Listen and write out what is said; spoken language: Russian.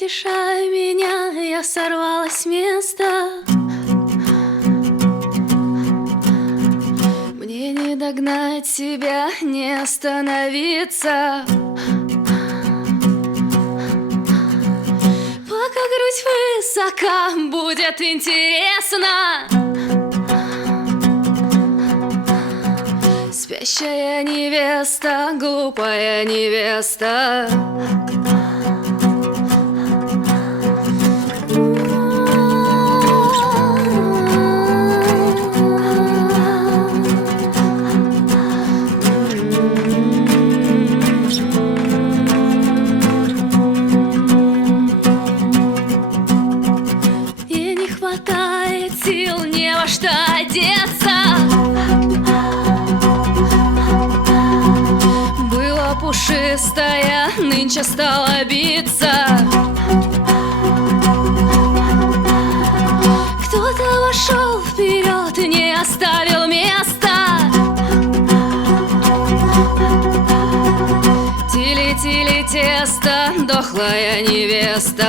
утешай меня, я сорвалась с места. Мне не догнать себя, не остановиться. Пока грудь высока, будет интересно. Спящая невеста, глупая невеста. И не хватает сил, не во что одеться. Была пушистая, нынче стала биться. Кто-то вошел вперед, не оставил места. Тили-тили тесто, дохлая невеста.